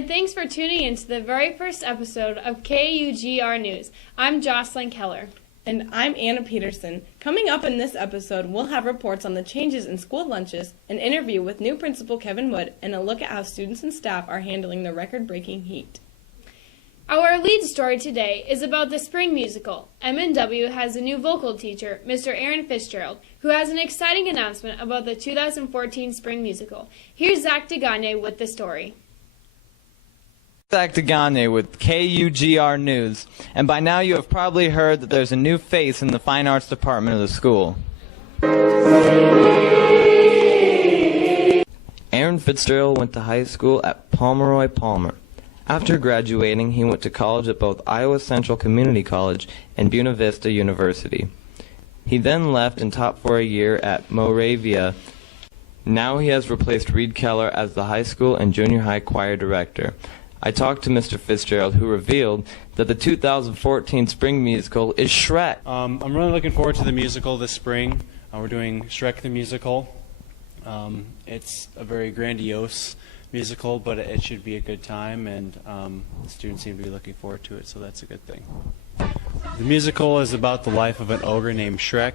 and thanks for tuning in to the very first episode of KUGR News. I'm Jocelyn Keller. And I'm Anna Peterson. Coming up in this episode, we'll have reports on the changes in school lunches, an interview with new principal Kevin Wood, and a look at how students and staff are handling the record-breaking heat. Our lead story today is about the spring musical. MNW has a new vocal teacher, Mr. Aaron Fitzgerald, who has an exciting announcement about the 2014 spring musical. Here's Zach DeGagne with the story. Zach DeGagne with KUGR News, and by now you have probably heard that there's a new face in the fine arts department of the school. Aaron Fitzgerald went to high school at Pomeroy Palmer. After graduating, he went to college at both Iowa Central Community College and Buena Vista University. He then left and taught for a year at Moravia. Now he has replaced Reed Keller as the high school and junior high choir director. I talked to Mr. Fitzgerald, who revealed that the 2014 spring musical is Shrek. I'm really looking forward to the musical this spring. We're doing Shrek the Musical. It's a very grandiose musical, but it should be a good time, and the students seem to be looking forward to it, so that's a good thing. The musical is about the life of an ogre named Shrek.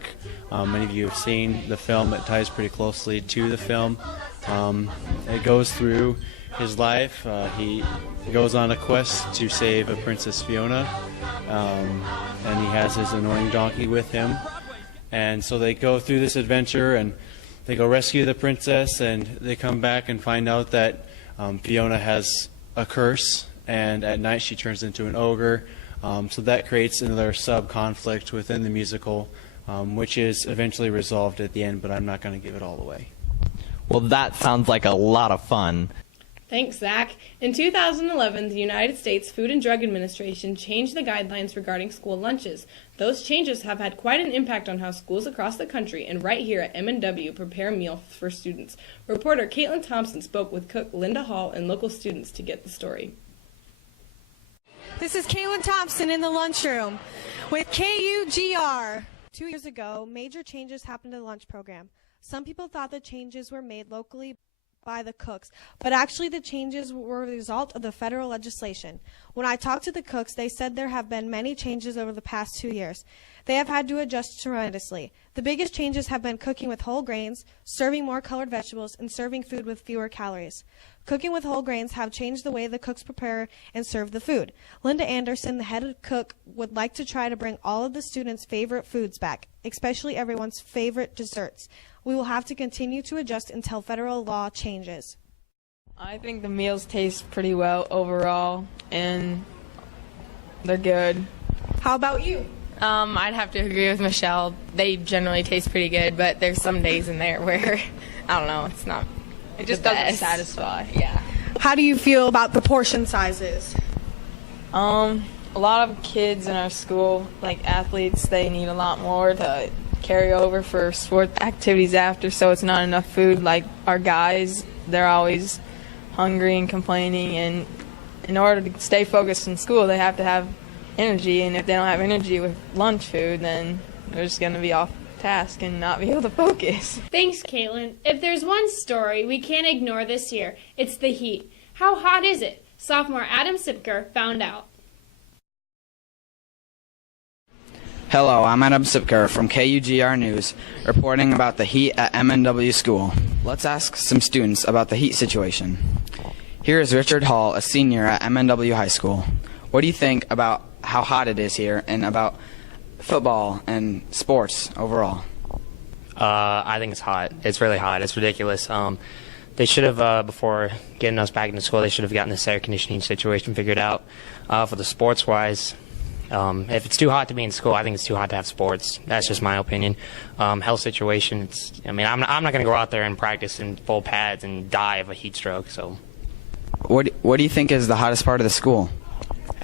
Many of you have seen the film. It ties pretty closely to the film. It goes through his life. He goes on a quest to save a Princess Fiona, and he has his annoying donkey with him. And so they go through this adventure, and they go rescue the princess, and they come back and find out that Fiona has a curse, and at night she turns into an ogre. So that creates another sub-conflict within the musical, which is eventually resolved at the end, but I'm not going to give it all away. Well, that sounds like a lot of fun. Thanks, Zach. In 2011, the United States Food and Drug Administration changed the guidelines regarding school lunches. Those changes have had quite an impact on how schools across the country and right here at MNW prepare meals for students. Reporter Caitlin Thompson spoke with cook Linda Hall and local students to get the story. This is Caitlin Thompson in the lunchroom with KUGR. 2 years ago, major changes happened to the lunch program. Some people thought the changes were made locally by the cooks, but actually the changes were a result of the federal legislation. When I talked to the cooks, they said there have been many changes over the past 2 years. They have had to adjust tremendously. The biggest changes have been cooking with whole grains, serving more colored vegetables, and serving food with fewer calories. Cooking with whole grains have changed the way the cooks prepare and serve the food. Linda Anderson, the head cook, would like to try to bring all of the students' favorite foods back, especially everyone's favorite desserts. We will have to continue to adjust until federal law changes. I think the meals taste pretty well overall, and they're good. How about you? I'd have to agree with Michelle. They generally taste pretty good, but there's some days in there where, I don't know, it's not. It just doesn't satisfy. Yeah. How do you feel about the portion sizes? A lot of kids in our school, like athletes, they need a lot more to carry over for sport activities after, so it's not enough food. Like our guys, they're always hungry and complaining, and in order to stay focused in school, they have to have energy, and if they don't have energy with lunch food, then they're just going to be off task and not be able to focus. Thanks, Caitlin. If there's one story we can't ignore this year, it's the heat. How hot is it? Sophomore Adam Sipker found out. Hello, I'm Adam Sipker from KUGR News, reporting about the heat at MNW School. Let's ask some students about the heat situation. Here is Richard Hall, a senior at MNW High School. What do you think about how hot it is here and about football and sports overall? I think it's hot. It's really hot. It's ridiculous. They should have, before getting us back into school, they should have gotten this air conditioning situation figured out. For the sports-wise, if it's too hot to be in school, I think it's too hot to have sports. That's just my opinion. Health situation, I'm not going to go out there and practice in full pads and die of a heat stroke. So, What do you think is the hottest part of the school?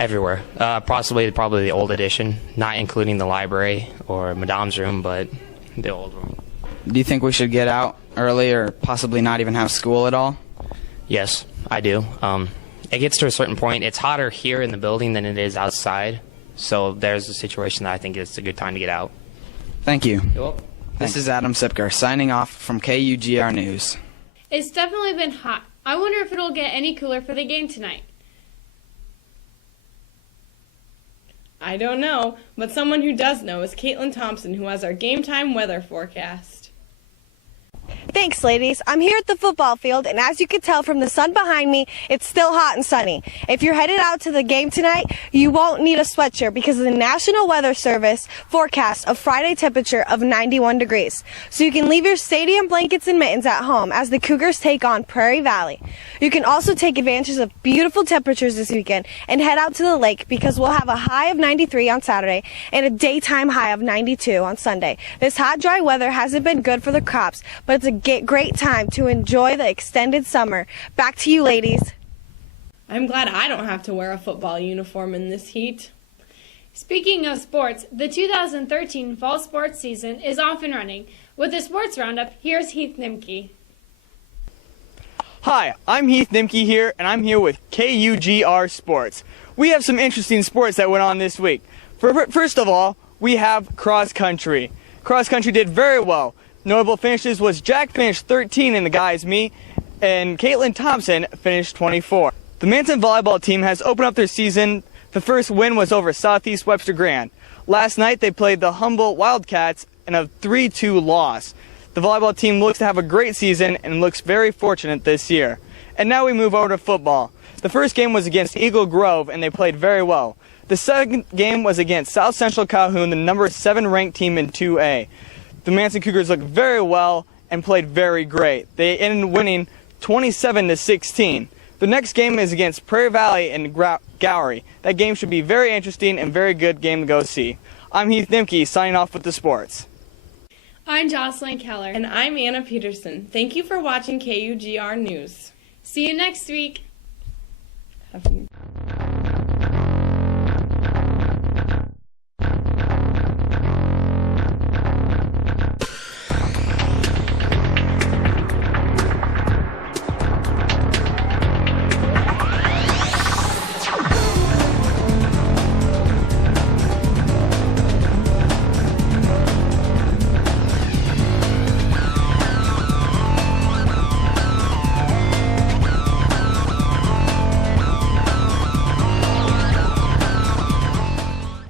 everywhere. Probably the old edition, not including the library or Madame's room, but the old room. Do you think we should get out early or possibly not even have school at all? Yes, I do. It gets to a certain point. It's hotter here in the building than it is outside. So there's a situation that I think it's a good time to get out. Thank you. You're welcome. This is Adam Sipker signing off from KUGR News. It's definitely been hot. I wonder if it'll get any cooler for the game tonight. I don't know, but someone who does know is Caitlin Thompson, who has our game time weather forecast. Thanks, ladies. I'm here at the football field, and as you can tell from the sun behind me, it's still hot and sunny. If you're headed out to the game tonight, you won't need a sweatshirt because of the National Weather Service forecast of Friday temperature of 91 degrees. So you can leave your stadium blankets and mittens at home as the Cougars take on Prairie Valley. You can also take advantage of beautiful temperatures this weekend and head out to the lake because we'll have a high of 93 on Saturday and a daytime high of 92 on Sunday. This hot, dry weather hasn't been good for the crops, but it's a great time to enjoy the extended summer. Back to you, ladies. I'm glad I don't have to wear a football uniform in this heat. Speaking of sports, the 2013 fall sports season is off and running. With the sports roundup, here's Heath Nimke. Hi, I'm Heath Nimke here, and I'm here with KUGR Sports. We have some interesting sports that went on this week. First of all, we have cross country. Cross country did very well. Notable finishes was Jack finished 13 in the guys meet, and Caitlin Thompson finished 24. The Manson volleyball team has opened up their season. The first win was over Southeast Webster Grand. Last night they played the Humboldt Wildcats in a 3-2 loss. The volleyball team looks to have a great season and looks very fortunate this year. And now we move over to football. The first game was against Eagle Grove, and they played very well. The second game was against South Central Calhoun, the number 7 ranked team in 2A. The Manson Cougars looked very well and played very great. They ended winning 27-16. The next game is against Prairie Valley and Gowrie. That game should be very interesting and very good game to go see. I'm Heath Nimke, signing off with the sports. I'm Jocelyn Keller. And I'm Anna Peterson. Thank you for watching KUGR News. See you next week.